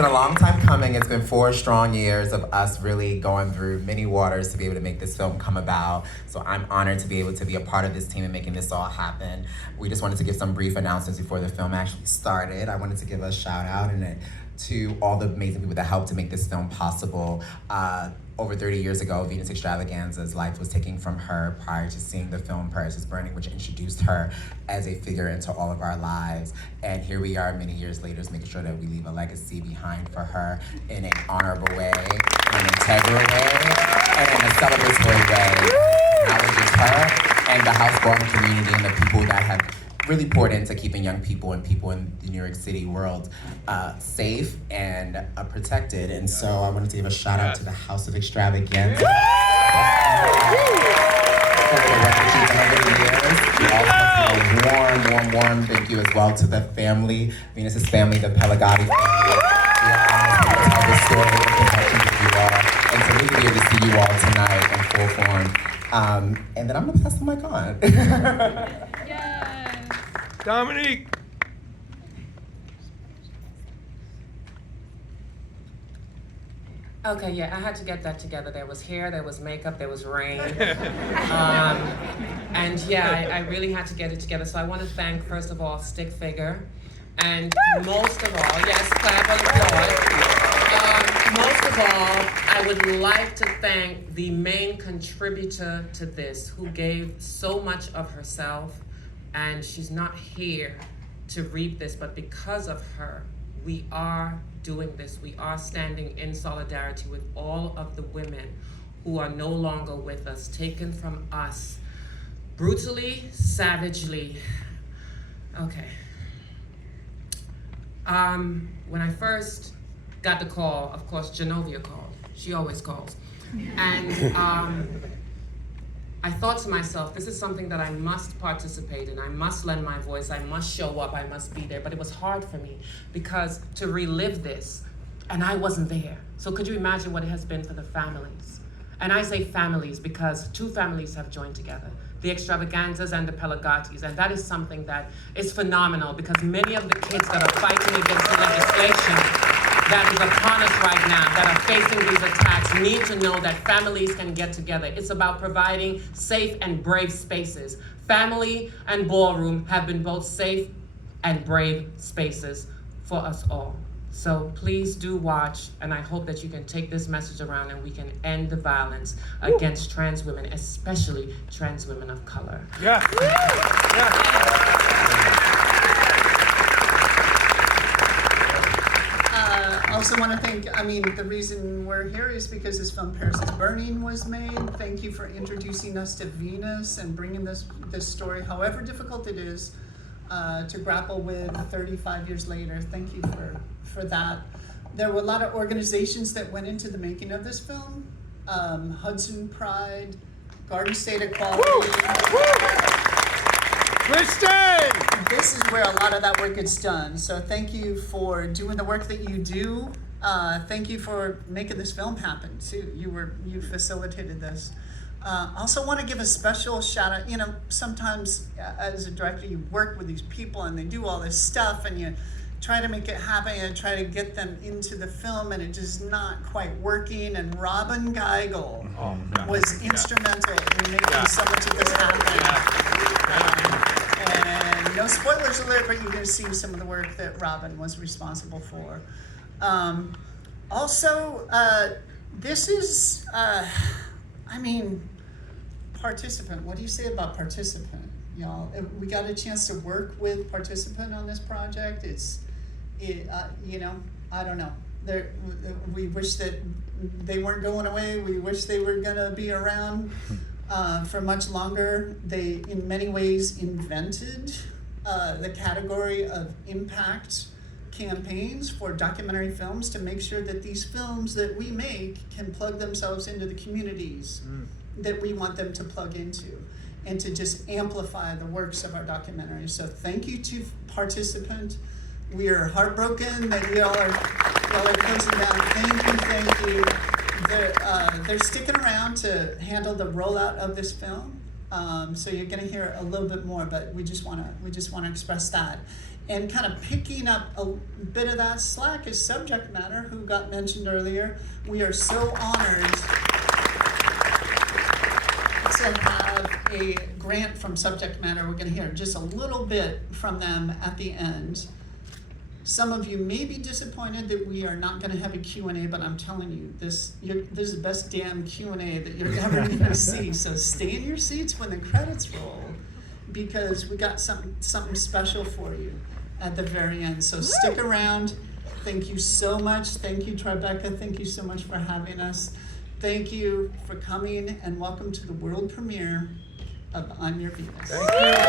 been a long time coming. It's been 4 strong years of us really going through many waters to be able to make this film come about. So I'm honored to be able to be a part of this team and making this all happen. We just wanted to give some brief announcements before the film actually started. I wanted to give a shout out to all the amazing people that helped to make this film possible. Over 30 years ago, Venus Extravaganza's life was taken from her prior to seeing the film Paris is Burning, which introduced her as a figure into all of our lives. And here we are many years later, making sure that we leave a legacy behind for her in an honorable way, in an integral way, and in a celebratory way. Acknowledges her and the Houseborn community and the people that have really poured into keeping young people and people in the New York City world safe and protected. And so I wanted to give a shout out to the House of Extravaganza. For the refugees and over the years. We also want a warm thank you as well to the family, Venus's family, the Pelagati family. We are honored to tell this story in connection with you all and to really be able to see you all tonight in full form. And then I'm gonna pass the mic on. Dominique. Okay, yeah, I had to get that together. There was hair, there was makeup, there was rain. And yeah, I really had to get it together. So I want to thank, first of all, Stick Figure. And most of all, yes, clap and applaud. Most of all, I would like to thank the main contributor to this, who gave so much of herself. And she's not here to reap this, but because of her, we are doing this. We are standing in solidarity with all of the women who are no longer with us, taken from us brutally, savagely. Okay. When I first got the call, of course, Genovia called. She always calls. And I thought to myself, this is something that I must participate in. I must lend my voice. I must show up. I must be there. But it was hard for me because to relive this, and I wasn't there. So could you imagine what it has been for the families? And I say families because 2 families have joined together, the Extravaganzas and the Pelagatis. And that is something that is phenomenal because many of the kids that are fighting against the legislation that is upon us right now, that are facing these attacks, need to know that families can get together. It's about providing safe and brave spaces. Family and ballroom have been both safe and brave spaces for us all. So please do watch, and I hope that you can take this message around and we can end the violence against trans women, especially trans women of color. Yeah. Also want to thank, the reason we're here is because this film Paris is Burning was made. Thank you for introducing us to Venus and bringing this story, however difficult it is, to grapple with 35 years later. Thank you for that. There were a lot of organizations that went into the making of this film. Hudson Pride, Garden State Equality. Kristen! This is where a lot of that work gets done. So thank you for doing the work that you do. Thank you for making this film happen too. You facilitated this. Also want to give a special shout out. Sometimes as a director, you work with these people and they do all this stuff and you try to make it happen and try to get them into the film and it just not quite working. And Robin Geigel was instrumental in making so much of this happen. And no spoilers alert, but you're going to see some of the work that Robin was responsible for. This is, Participant. What do you say about Participant, y'all? We got a chance to work with Participant on this project. I don't know. We wish that they weren't going away. We wish they were going to be around for much longer. They, in many ways, invented the category of impact campaigns for documentary films to make sure that these films that we make can plug themselves into the communities that we want them to plug into and to just amplify the works of our documentaries. So thank you to Participant. We are heartbroken that y'all are closing down. Thank you. They're sticking around to handle the rollout of this film. So you're gonna hear a little bit more, but we just wanna express that. And kind of picking up a bit of that slack is Subject Matter, who got mentioned earlier. We are so honored to have a grant from Subject Matter. We're gonna hear just a little bit from them at the end. Some of you may be disappointed that we are not gonna have a Q&A, but I'm telling you, this is the best damn Q&A that you're ever gonna see. So stay in your seats when the credits roll, because we got something special for you at the very end. So stick around. Thank you so much. Thank you, Tribeca. Thank you so much for having us. Thank you for coming, and welcome to the world premiere of I'm Your Venus. Thank you.